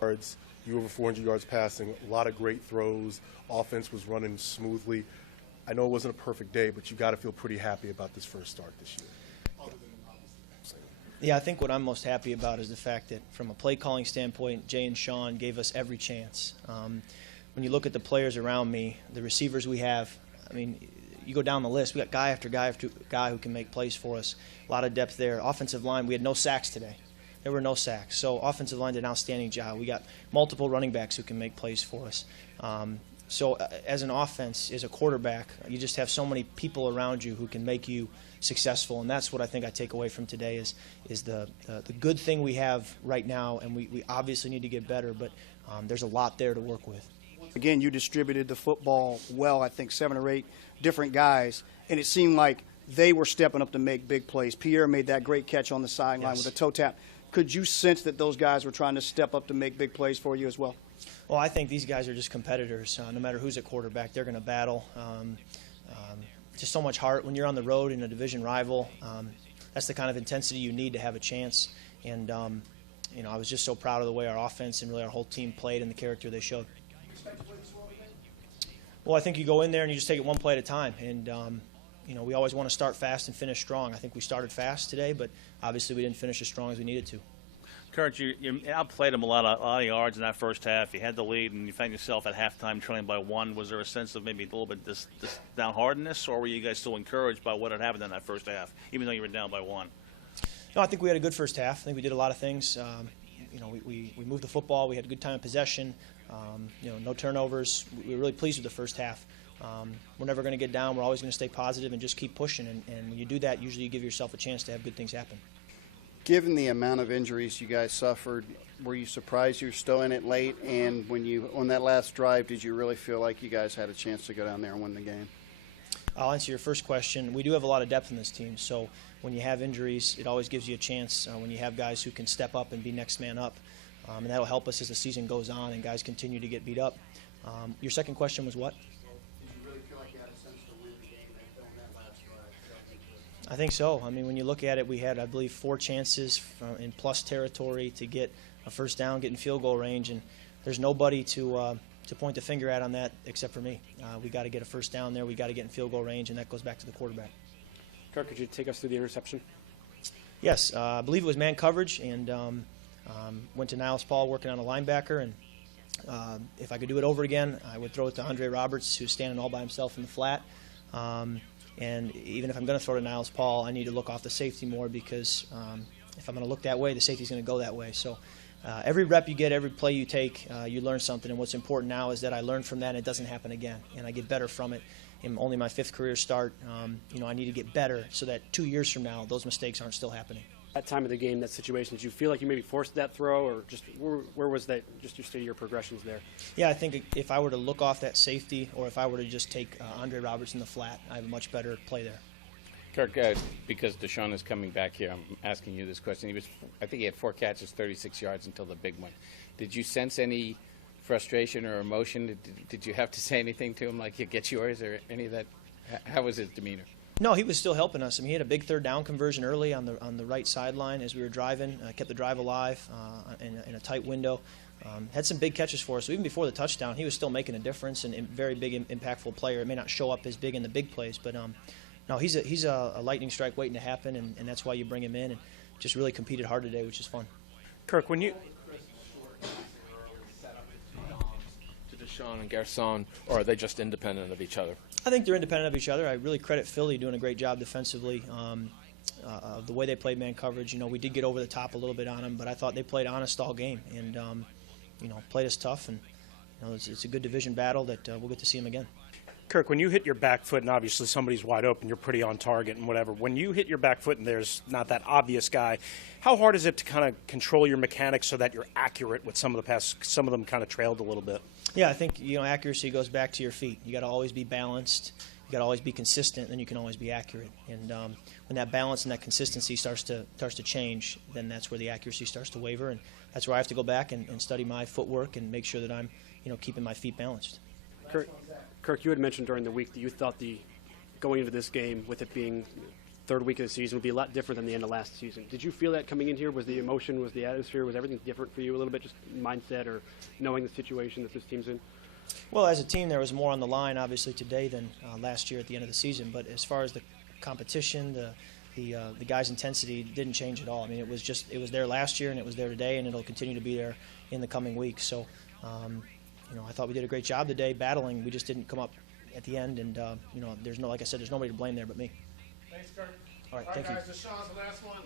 yards. You over 400 yards passing, a lot of great throws. Offense was running smoothly. I know it wasn't a perfect day, but you got to feel pretty happy about this first start this year. Yeah, I think what I'm most happy about is the fact that from a play calling standpoint, Jay and Sean gave us every chance. When you look at the players around me, the receivers we have, I mean, you go down the list, we got guy after guy after guy who can make plays for us. A lot of depth there. Offensive line, we had no sacks today. There were no sacks. So offensive line did an outstanding job. We got multiple running backs who can make plays for us. So as an offense, as a quarterback, you just have so many people around you who can make you successful, and that's what I think I take away from today is the good thing we have right now, and we obviously need to get better, but there's a lot there to work with. Again, you distributed the football well, I think 7 or 8 different guys, and it seemed like they were stepping up to make big plays. Pierre made that great catch on the sideline with a toe tap. Could you sense that those guys were trying to step up to make big plays for you as well? Well, I think these guys are just competitors. No matter who's at quarterback, they're going to battle. Just so much heart when you're on the road in a division rival. That's the kind of intensity you need to have a chance. And you know, I was just so proud of the way our offense and really our whole team played and the character they showed. Well, I think you go in there and you just take it one play at a time. And you know, we always want to start fast and finish strong. I think we started fast today, but obviously we didn't finish as strong as we needed to. Kurt, you outplayed them a lot of yards in that first half. You had the lead, and you found yourself at halftime trailing by 1. Was there a sense of maybe a little bit this downheartedness, or were you guys still encouraged by what had happened in that first half, even though you were down by 1? No, I think we had a good first half. I think we did a lot of things. You know, we moved the football. We had a good time of possession. You know, no turnovers. We were really pleased with the first half. We're never going to get down. We're always going to stay positive and just keep pushing. And when you do that, usually you give yourself a chance to have good things happen. Given the amount of injuries you guys suffered, were you surprised you were still in it late? And when you on that last drive, did you really feel like you guys had a chance to go down there and win the game? I'll answer your first question. We do have a lot of depth in this team, so when you have injuries, it always gives you a chance when you have guys who can step up and be next man up. And that will help us as the season goes on and guys continue to get beat up. Your second question was what? I think so. I mean, when you look at it, we had, I believe, 4 chances in plus territory to get a first down, get in field goal range, and there's nobody to point the finger at on that except for me. We got to get a first down there. We got to get in field goal range, and that goes back to the quarterback. Kirk, could you take us through the interception? Yes, I believe it was man coverage, and went to Niles Paul working on a linebacker, and if I could do it over again, I would throw it to Andre Roberts, who's standing all by himself in the flat. And even if I'm going to throw to Niles Paul, I need to look off the safety more because if I'm going to look that way, the safety's going to go that way. So every rep you get, every play you take, you learn something. And what's important now is that I learn from that and it doesn't happen again. And I get better from it. In only my 5th career start, you know, I need to get better so that 2 years from now, those mistakes aren't still happening. That time of the game, that situation, did you feel like you maybe forced that throw, or just where was that, just your state of your progressions there? Yeah, I think if I were to look off that safety or if I were to just take Andre Roberts in the flat, I have a much better play there. Kirk, because Deshaun is coming back here, I'm asking you this question. I think he had 4 catches, 36 yards until the big one. Did you sense any frustration or emotion? Did you have to say anything to him, like, you get yours, or any of that? How was his demeanor? No, he was still helping us. I mean, he had a big 3rd down conversion early on the right sideline as we were driving. Kept the drive alive in a tight window. Had some big catches for us. So even before the touchdown, he was still making a difference and very big, impactful player. It may not show up as big in the big plays, but no, he's a lightning strike waiting to happen, and that's why you bring him in. And just really competed hard today, which is fun. Kirk, when you to Deshaun and Garcon, or are they just independent of each other? I think they're independent of each other. I really credit Philly doing a great job defensively. The way they played man coverage, you know, we did get over the top a little bit on them, but I thought they played honest all game and, you know, played us tough. And, you know, it's a good division battle that we'll get to see them again. Kirk, when you hit your back foot and obviously somebody's wide open, you're pretty on target and whatever. When you hit your back foot and there's not that obvious guy, how hard is it to kind of control your mechanics so that you're accurate with some of the passes? Some of them kind of trailed a little bit. Yeah, I think, you know, accuracy goes back to your feet. You got to always be balanced. You got to always be consistent, and then you can always be accurate. And when that balance and that consistency starts to change, then that's where the accuracy starts to waver, and that's where I have to go back and study my footwork and make sure that I'm, you know, keeping my feet balanced. Kirk, you had mentioned during the week that you thought going into this game, with it being third week of the season would be a lot different than the end of last season. Did you feel that coming in here? Was the emotion, was the atmosphere, was everything different for you a little bit, just mindset or knowing the situation that this team's in? Well, as a team, there was more on the line, obviously, today than last year at the end of the season. But as far as the competition, the guys' intensity didn't change at all. I mean, it was there last year, and it was there today, and it'll continue to be there in the coming weeks. So, I thought we did a great job today battling. We just didn't come up at the end, and like I said, there's nobody to blame there but me. Thanks, Kirk. All right, thank you. Guys, Deshaun's the last one.